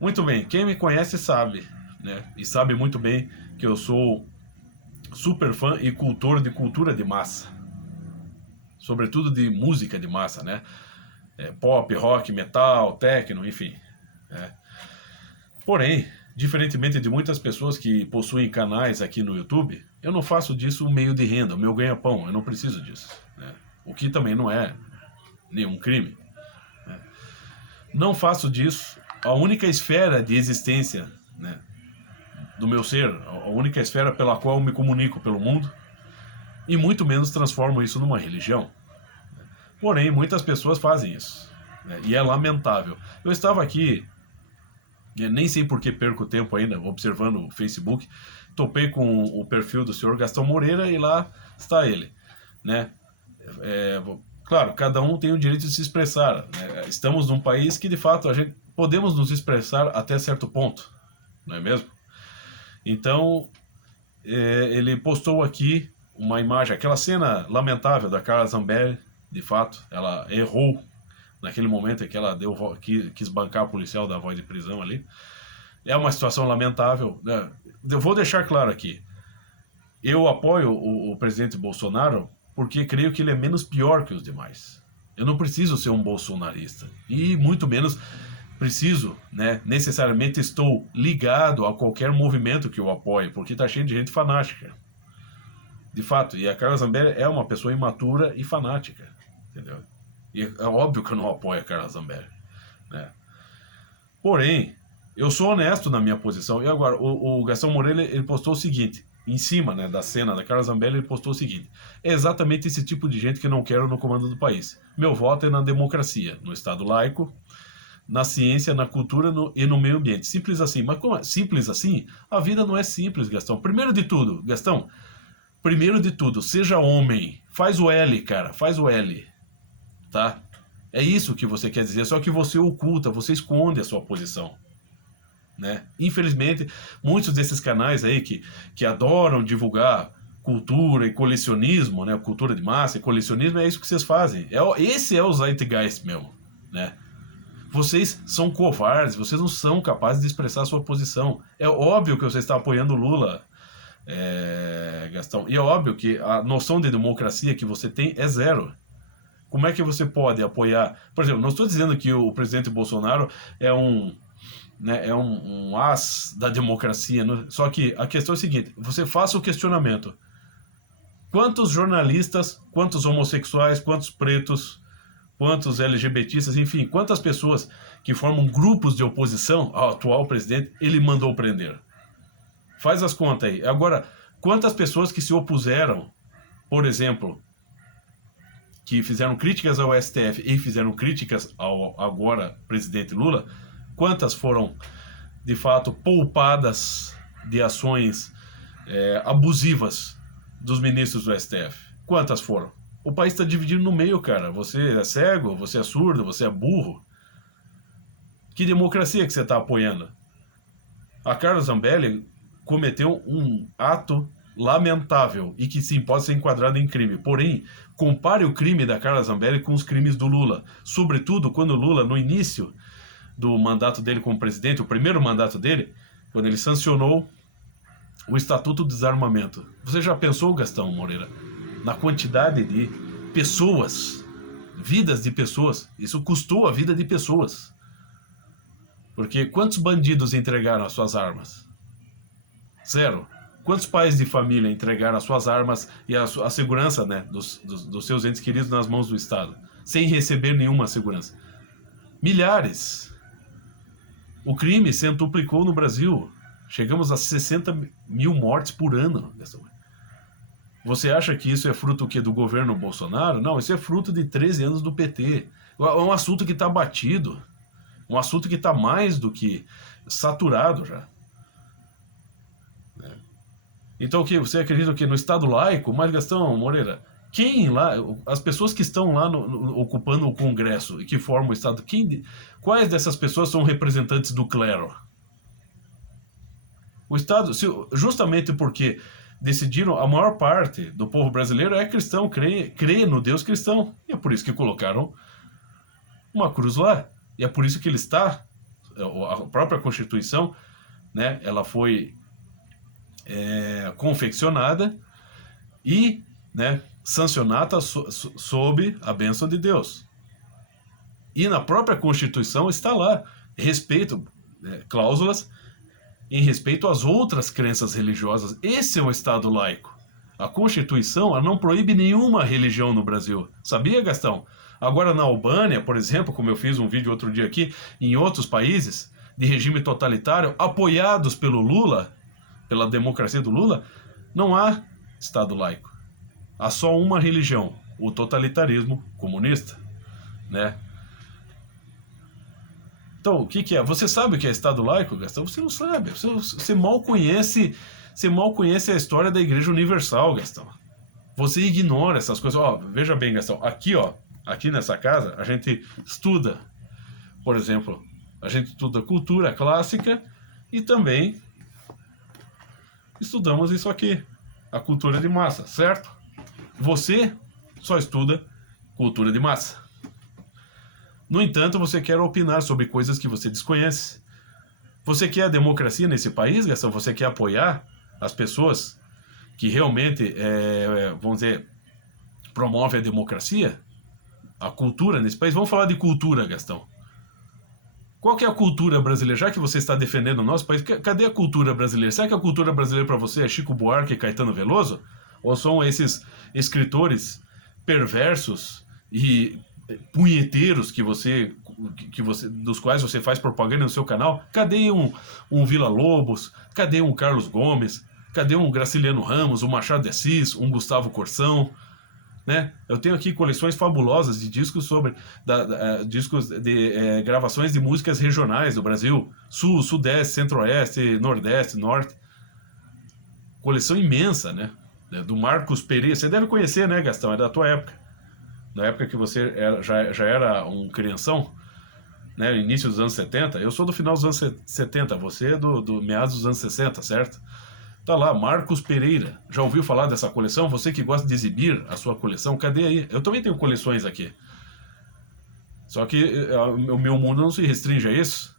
Muito bem, quem me conhece sabe, né? E sabe muito bem que eu sou super fã e cultor de cultura de massa. Sobretudo de música de massa, né? Pop, rock, metal, techno, enfim. Né? Porém, diferentemente de muitas pessoas que possuem canais aqui no YouTube, eu não faço disso um meio de renda, o meu ganha-pão, eu não preciso disso. Né? O que também não é nenhum crime. Não faço disso a única esfera de existência, né, do meu ser, a única esfera pela qual eu me comunico pelo mundo, e muito menos transformo isso numa religião. Porém, muitas pessoas fazem isso, né, e é lamentável. Eu estava aqui, nem sei por que perco tempo ainda, observando o Facebook, topei com o perfil do senhor Gastão Moreira e lá está ele, né? Claro, cada um tem o direito de se expressar, né? Estamos num país que, de fato, a gente podemos nos expressar até certo ponto, não é mesmo? Então, ele postou aqui uma imagem, aquela cena lamentável da Carla Zambelli, de fato, ela errou naquele momento em que ela quis bancar a policial da voz de prisão ali. É uma situação lamentável, né? Eu vou deixar claro aqui, eu apoio o presidente Bolsonaro porque creio que ele é menos pior que os demais. Eu não preciso ser um bolsonarista. E muito menos preciso, né, necessariamente estou ligado a qualquer movimento que eu apoie, porque está cheio de gente fanática. De fato, e a Carla Zambelli é uma pessoa imatura e fanática. Entendeu? E é óbvio que eu não apoio a Carla Zambelli. Né? Porém, eu sou honesto na minha posição. E agora, o Gastão Moreira, ele postou o seguinte, em cima, né, da cena da Carla Zambelli, ele postou o seguinte: é exatamente esse tipo de gente que eu não quero no comando do país. Meu voto é na democracia, no Estado laico, na ciência, na cultura e no meio ambiente. Simples assim. Mas como é simples assim? A vida não é simples, Gastão. Primeiro de tudo, Gastão, primeiro de tudo, seja homem. Faz o L, cara, faz o L. Tá? É isso que você quer dizer, só que você oculta, você esconde a sua posição. Né? Infelizmente, muitos desses canais aí que adoram divulgar cultura e colecionismo, né? Cultura de massa e colecionismo, é isso que vocês fazem. Esse é o Zeitgeist mesmo, né? Vocês são covardes, vocês não são capazes de expressar a sua posição. É óbvio que você está apoiando o Lula, Gastão, e é óbvio que a noção de democracia que você tem é zero. Como é que você pode apoiar? Por exemplo, não estou dizendo que o presidente Bolsonaro é um as da democracia. Só que a questão é a seguinte: você faça o questionamento. Quantos jornalistas, quantos homossexuais, quantos pretos, quantos LGBTistas, enfim, quantas pessoas que formam grupos de oposição ao atual presidente ele mandou prender? Faz as contas aí. Agora, quantas pessoas que se opuseram, por exemplo, que fizeram críticas ao STF e fizeram críticas ao agora presidente Lula, quantas foram, de fato, poupadas de ações abusivas dos ministros do STF? Quantas foram? O país está dividido no meio, cara. Você é cego, você é surdo, você é burro. Que democracia que você está apoiando? A Carla Zambelli cometeu um ato lamentável e que sim pode ser enquadrado em crime. Porém, compare o crime da Carla Zambelli com os crimes do Lula. Sobretudo quando o Lula, no início do mandato dele como presidente, o primeiro mandato dele, quando ele sancionou o Estatuto do Desarmamento. Você já pensou, Gastão Moreira, na quantidade de pessoas, vidas de pessoas? Isso custou a vida de pessoas. Porque quantos bandidos entregaram as suas armas? Zero. Quantos pais de família entregaram as suas armas e a segurança, né, dos seus entes queridos nas mãos do Estado, sem receber nenhuma segurança? Milhares. O crime se duplicou no Brasil. Chegamos a 60 mil mortes por ano. Você acha que isso é fruto do governo Bolsonaro? Não, isso é fruto de 13 anos do PT. É um assunto que está batido. Um assunto que está mais do que saturado já. Então, o que? Você acredita que no Estado laico, mas Gastão Moreira, quem lá, as pessoas que estão lá ocupando o Congresso e que formam o Estado, quais dessas pessoas são representantes do clero? O Estado, justamente porque decidiram, a maior parte do povo brasileiro é cristão, crê no Deus cristão. E é por isso que colocaram uma cruz lá. E é por isso que ele está a própria Constituição, né, ela foi confeccionada e, né, sancionada sob a bênção de Deus. E na própria Constituição está lá respeito, cláusulas em respeito às outras crenças religiosas. Esse é o Estado laico. A Constituição ela não proíbe nenhuma religião no Brasil. Sabia, Gastão? Agora na Albânia, por exemplo, como eu fiz um vídeo outro dia aqui, em outros países de regime totalitário, apoiados pelo Lula, pela democracia do Lula, não há Estado laico. Há só uma religião, o totalitarismo comunista, né? Então, o que é? Você sabe o que é Estado laico, Gastão? Você não sabe. Você mal conhece a história da Igreja Universal, Gastão. Você ignora essas coisas. Ó, veja bem, Gastão, aqui nessa casa, a gente estuda, por exemplo, a gente estuda cultura clássica e também estudamos isso aqui, a cultura de massa, certo? Você só estuda cultura de massa. No entanto, você quer opinar sobre coisas que você desconhece. Você quer a democracia nesse país, Gastão? Você quer apoiar as pessoas que realmente, vamos dizer, promovem a democracia? A cultura nesse país? Vamos falar de cultura, Gastão. Qual que é a cultura brasileira? Já que você está defendendo o nosso país, cadê a cultura brasileira? Será que a cultura brasileira para você é Chico Buarque e Caetano Veloso? Ou são esses escritores perversos e punheteiros dos quais você faz propaganda no seu canal? Cadê um Villa-Lobos? Cadê um Carlos Gomes? Cadê um Graciliano Ramos, um Machado de Assis, um Gustavo Corsão? Né? Eu tenho aqui coleções fabulosas de discos discos de gravações de músicas regionais do Brasil, Sul, Sudeste, Centro-Oeste, Nordeste, Norte. Coleção imensa, né? Do Marcos Pereira. Você deve conhecer, né, Gastão? É da tua época. Na época que você já era um crianção, né? Início dos anos 70. Eu sou do final dos anos 70, você é do meados dos anos 60, certo? Tá lá, Marcos Pereira. Já ouviu falar dessa coleção? Você que gosta de exibir a sua coleção, cadê aí? Eu também tenho coleções aqui. Só que o meu mundo não se restringe a isso.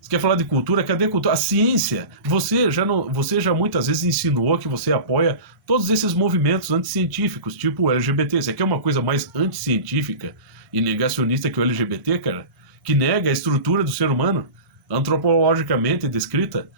Você quer falar de cultura? Cadê a cultura? A ciência. Você já muitas vezes insinuou que você apoia todos esses movimentos anticientíficos, tipo o LGBT. Você quer uma coisa mais anticientífica e negacionista que o LGBT, cara? Que nega a estrutura do ser humano, antropologicamente descrita,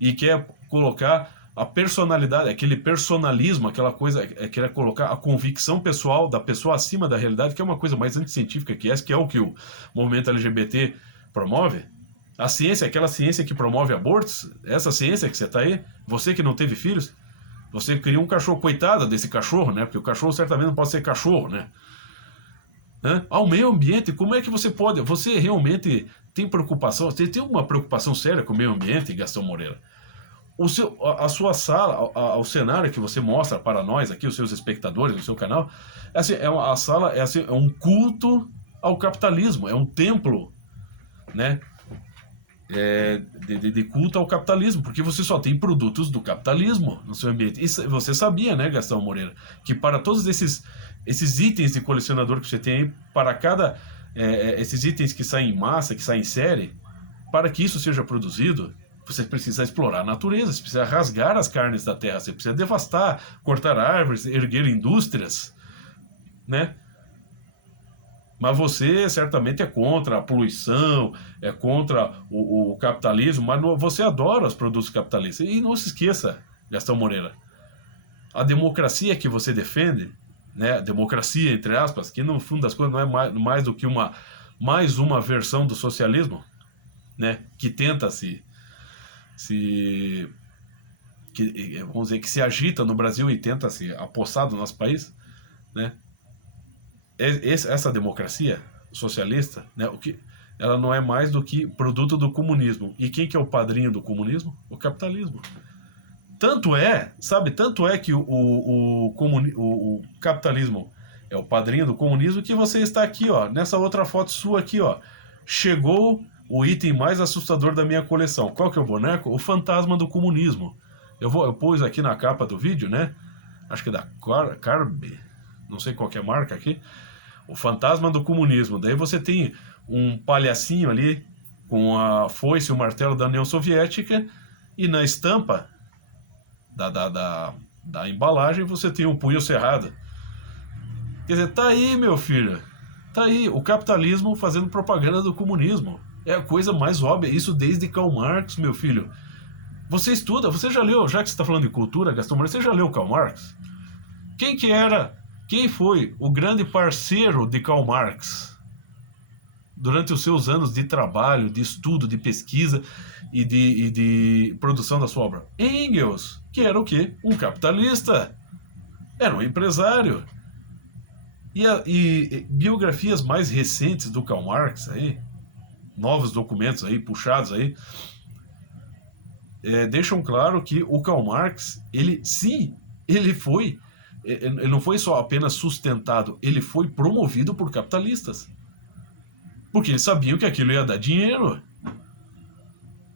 e quer colocar a personalidade, aquele personalismo, aquela coisa, quer colocar a convicção pessoal da pessoa acima da realidade, que é uma coisa mais anticientífica que é o que o movimento LGBT promove. A ciência, aquela ciência que promove abortos, essa ciência que você está aí, você que não teve filhos, você cria um cachorro, coitado desse cachorro, né? Porque o cachorro certamente não pode ser cachorro, né? Ao meio ambiente, como é que você pode? Você realmente tem preocupação? Você tem uma preocupação séria com o meio ambiente, Gastão Moreira? A sua sala, o cenário que você mostra para nós aqui, os seus espectadores do seu canal, a sala é um culto ao capitalismo, é um templo, né? De culto ao capitalismo, porque você só tem produtos do capitalismo no seu ambiente. E você sabia, né, Gastão Moreira, que para todos esses itens de colecionador que você tem aí, para esses itens que saem em massa, que saem em série, para que isso seja produzido, você precisa explorar a natureza, você precisa rasgar as carnes da terra, você precisa devastar, cortar árvores, erguer indústrias, né? Mas você certamente é contra a poluição, é contra o capitalismo, mas você adora os produtos capitalistas. E não se esqueça, Gastão Moreira, a democracia que você defende, né, democracia, entre aspas, que no fundo das coisas não é mais do que mais uma versão do socialismo, né, que tenta vamos dizer, que se agita no Brasil e tenta se apossar do nosso país, né? Essa democracia socialista, né, ela não é mais do que produto do comunismo. E quem que é o padrinho do comunismo? O capitalismo. Tanto é que o capitalismo é o padrinho do comunismo, que você está aqui, ó, nessa outra foto sua aqui, ó. Chegou o item mais assustador da minha coleção. Qual que é o boneco? O fantasma do comunismo. Eu pus aqui na capa do vídeo, né? Acho que é da Carbe, não sei qual que é a marca aqui. O fantasma do comunismo. Daí você tem um palhacinho ali com a foice e o martelo da União Soviética, e na estampa da embalagem você tem o punho cerrado. Quer dizer, tá aí, meu filho, tá aí o capitalismo fazendo propaganda do comunismo. É a coisa mais óbvia, isso desde Karl Marx, meu filho. Você estuda, você já leu, já que você está falando de cultura, Gastão Moreira, você já leu Karl Marx? Quem foi o grande parceiro de Karl Marx durante os seus anos de trabalho, de estudo, de pesquisa e de produção da sua obra? Engels, que era o quê? Um capitalista. Era um empresário. E biografias mais recentes do Karl Marx aí, novos documentos aí, puxados aí, deixam claro que o Karl Marx, ele não foi só apenas sustentado, ele foi promovido por capitalistas. Porque eles sabiam que aquilo ia dar dinheiro.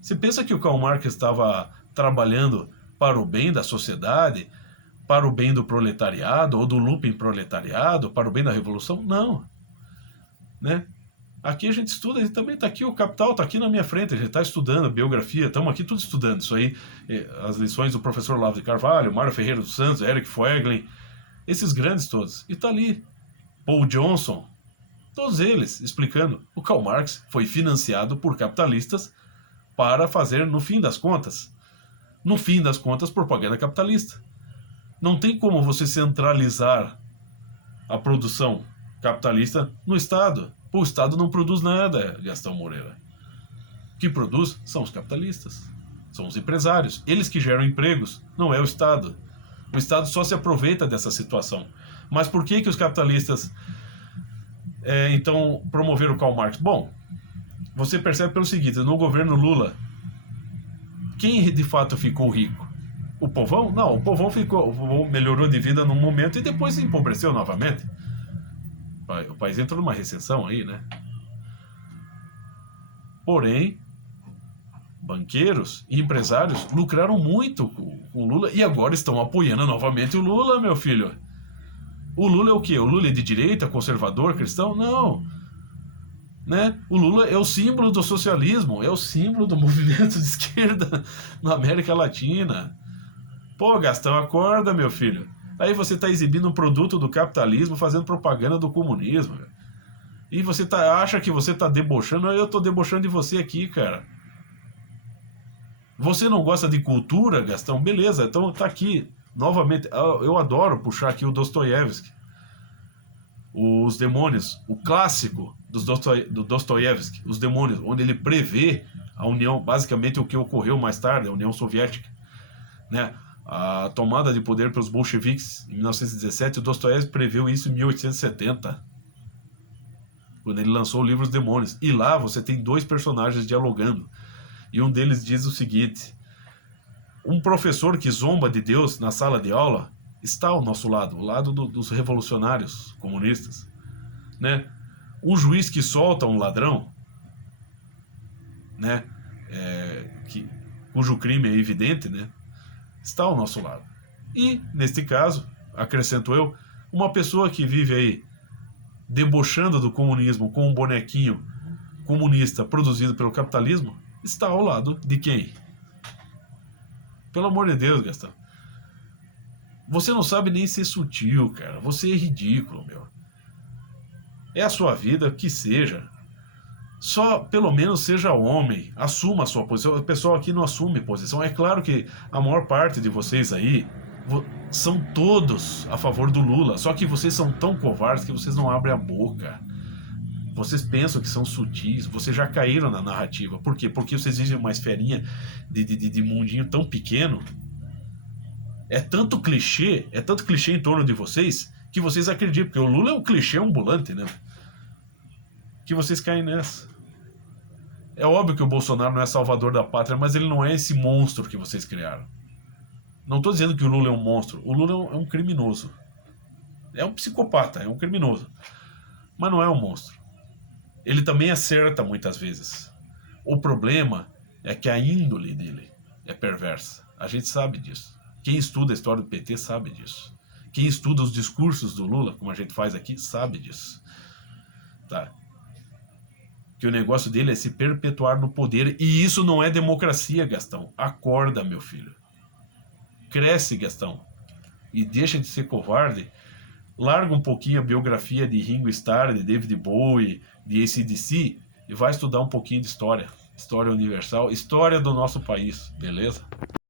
Você pensa que o Karl Marx estava trabalhando para o bem da sociedade, para o bem do proletariado, ou do lumpen proletariado, para o bem da revolução? Não. Né? Aqui a gente estuda, ele também está aqui, o Capital está aqui na minha frente, a gente está estudando biografia, estamos aqui tudo estudando isso aí, as lições do professor Olavo de Carvalho, Mário Ferreira dos Santos, Eric Foeglen, esses grandes todos, e está ali, Paul Johnson, todos eles explicando. O Karl Marx foi financiado por capitalistas para fazer, no fim das contas, propaganda capitalista. Não tem como você centralizar a produção capitalista no Estado. O Estado não produz nada, Gastão Moreira. O que produz são os capitalistas, são os empresários. Eles que geram empregos, não é o Estado. O Estado só se aproveita dessa situação. Mas por que os capitalistas então promoveram o Karl Marx? Bom, você percebe pelo seguinte, no governo Lula, quem de fato ficou rico? O povão? Não, o povão melhorou de vida num momento e depois se empobreceu novamente. O país entrou numa recessão aí, né? Porém, banqueiros e empresários lucraram muito com o Lula e agora estão apoiando novamente o Lula, meu filho. O Lula é o quê? O Lula é de direita, conservador, cristão? Não. Né? O Lula é o símbolo do socialismo, é o símbolo do movimento de esquerda na América Latina. Pô, Gastão, acorda, meu filho. Aí você está exibindo um produto do capitalismo, fazendo propaganda do comunismo. E você acha que você está debochando? Eu estou debochando de você aqui, cara. Você não gosta de cultura, Gastão? Beleza, então tá aqui. Novamente, eu adoro puxar aqui o Dostoiévski. Os Demônios, o clássico do Dostoiévski, Os Demônios, onde ele prevê a União, basicamente o que ocorreu mais tarde, a União Soviética, né? A tomada de poder pelos bolcheviques em 1917, o Dostoiévski previu isso em 1870, quando ele lançou o livro Os Demônios. E lá você tem dois personagens dialogando. E um deles diz o seguinte: um professor que zomba de Deus na sala de aula está ao nosso lado, ao lado dos revolucionários comunistas. Né? Um juiz que solta um ladrão, né? Cujo crime é evidente, né? Está ao nosso lado. E, neste caso, acrescento eu, uma pessoa que vive aí debochando do comunismo com um bonequinho comunista produzido pelo capitalismo, está ao lado de quem? Pelo amor de Deus, Gastão. Você não sabe nem ser sutil, cara. Você é ridículo, meu. É a sua vida, que seja. Só, pelo menos, seja homem. Assuma a sua posição. O pessoal aqui não assume posição. É claro que a maior parte de vocês aí são todos a favor do Lula. Só que vocês são tão covardes que vocês não abrem a boca. Vocês pensam que são sutis. Vocês já caíram na narrativa. Por quê? Porque vocês vivem uma esferinha de mundinho tão pequeno. É tanto clichê em torno de vocês, que vocês acreditam. Porque o Lula é um clichê ambulante, né? Que vocês caem nessa. É óbvio que o Bolsonaro não é salvador da pátria, mas ele não é esse monstro que vocês criaram. Não estou dizendo que o Lula é um monstro. O Lula é um criminoso. É um psicopata, é um criminoso. Mas não é um monstro. Ele também acerta muitas vezes. O problema é que a índole dele é perversa. A gente sabe disso. Quem estuda a história do PT sabe disso. Quem estuda os discursos do Lula, como a gente faz aqui, sabe disso. Tá? que o negócio dele é se perpetuar no poder, e isso não é democracia, Gastão. Acorda, meu filho. Cresce, Gastão, e deixa de ser covarde. Larga um pouquinho a biografia de Ringo Starr, de David Bowie, de AC/DC, e vai estudar um pouquinho de história. História universal, história do nosso país, beleza?